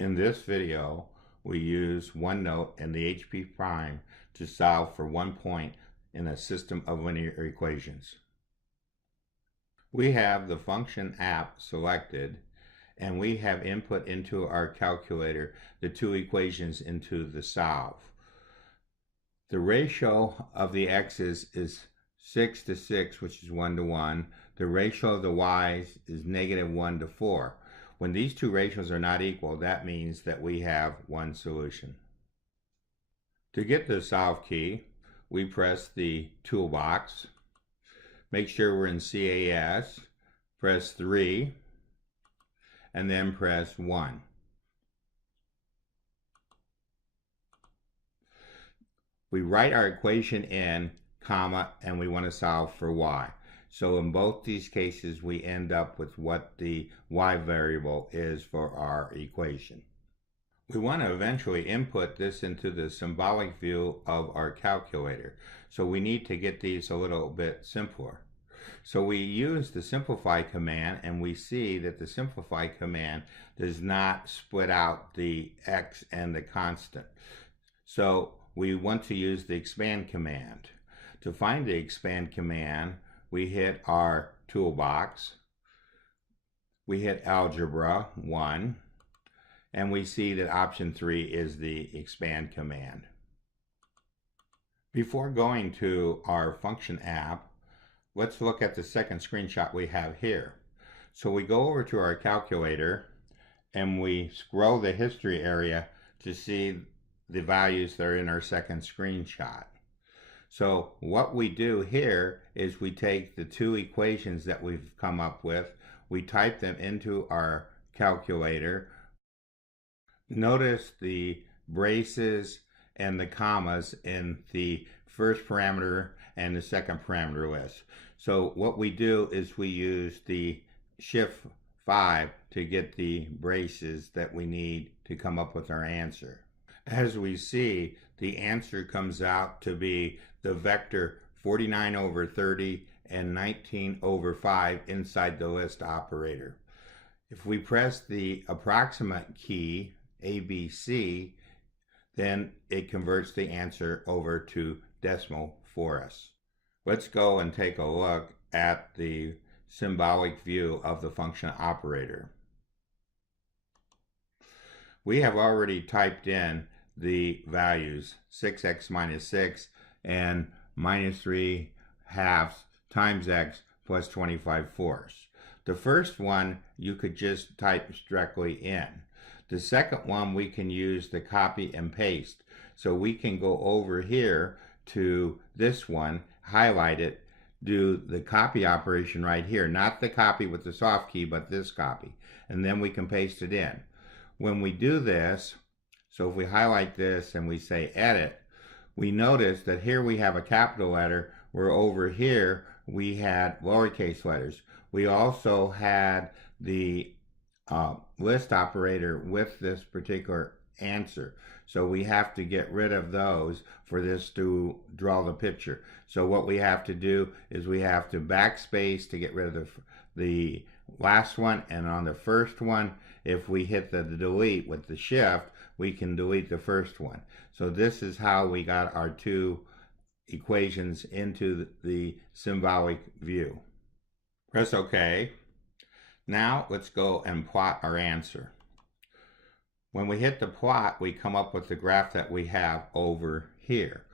In this video, we use Onenote and the HP prime to solve for 1 point in a system of linear equations. We have the function app selected, and we have input into our calculator the two equations into the solve. The ratio of the x's is 6 to 6, which is 1 to 1. The ratio of the y's is -1 to 4. When these two ratios are not equal, that means that we have one solution. To get the solve key, we press the toolbox, make sure we're in CAS, press 3, and then press 1. We write our equation in, comma, and we want to solve for y. So in both these cases, we end up with what the y variable is for our equation. We want to eventually input this into the symbolic view of our calculator. So we need to get these a little bit simpler. So we use the simplify command, and we see that the simplify command does not split out the x and the constant. So we want to use the expand command. To find the expand command, we hit our toolbox, we hit algebra 1, and we see that option 3 is the expand command. Before going to our function app, let's look at the second screenshot we have here. So we go over to our calculator and we scroll the history area to see the values that are in our second screenshot. So what we do here is we take the two equations that we've come up with, we type them into our calculator. Notice the braces and the commas in the first parameter and the second parameter list. So what we do is we use the Shift 5 to get the braces that we need to come up with our answer. As we see, the answer comes out to be the vector 49 over 30 and 19 over 5 inside the list operator. If we press the approximate key, ABC, then it converts the answer over to decimal for us. Let's go and take a look at the symbolic view of the function operator. We have already typed in the values 6x minus 6 and -3 halves times x plus 25 fourths. The first one you could just type directly in. The second one we can use the copy and paste. So we can go over here to this one, highlight it, do the copy operation right here, not the copy with the soft key, but this copy, and then we can paste it in. When we do this, so if we highlight this and we say edit, we notice that here we have a capital letter, where over here we had lowercase letters. We also had the list operator with this particular answer. So we have to get rid of those for this to draw the picture. So what we have to do is we have to backspace to get rid of the last one, and on the first one, if we hit the delete with the shift, we can delete the first one. So this is how we got our two equations into the symbolic view. Press OK. Now let's go and plot our answer. When we hit the plot, we come up with the graph that we have over here.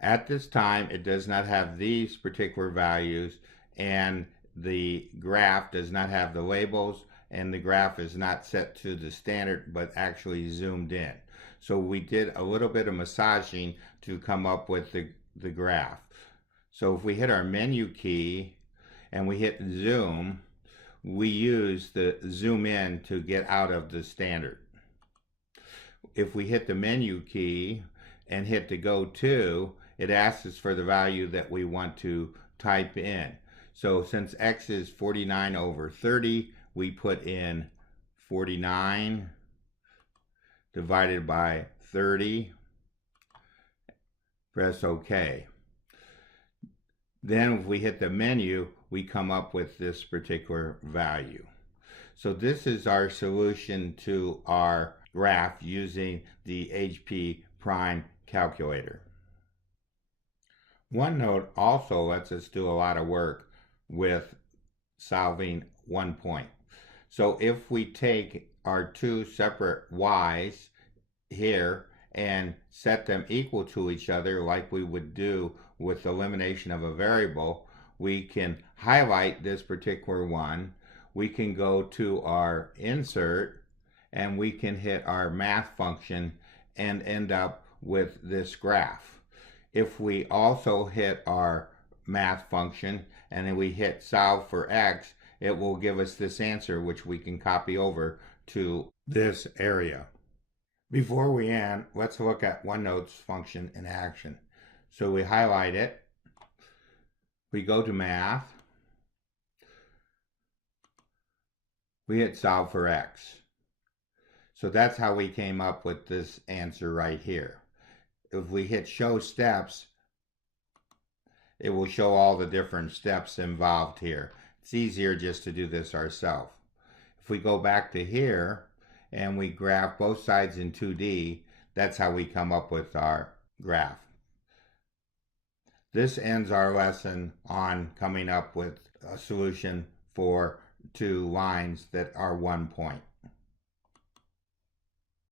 At this time, it does not have these particular values, and the graph does not have the labels, and the graph is not set to the standard but actually zoomed in. So we did a little bit of massaging to come up with the graph. So if we hit our menu key and we hit zoom, we use the zoom in to get out of the standard. If we hit the menu key and hit the go to, it asks us for the value that we want to type in. So since x is 49 over 30, we put in 49 divided by 30. Press OK. Then if we hit the menu, we come up with this particular value. So this is our solution to our graph using the HP prime calculator. Onenote also lets us do a lot of work with solving one point. So if we take our two separate y's here and set them equal to each other like we would do with elimination of a variable, we can highlight this particular one. We can go to our insert and we can hit our math function and end up with this graph. If we also hit our math function and then we hit solve for x, it will give us this answer, which we can copy over to this area. Before we end, let's look at Onenote's function in action. So we highlight it, we go to math, we hit solve for x. So that's how we came up with this answer right here. If we hit show steps, it will show all the different steps involved here. It's easier just to do this ourselves. If we go back to here and we graph both sides in 2D, that's how we come up with our graph. This ends our lesson on coming up with a solution for two lines that are 1 point.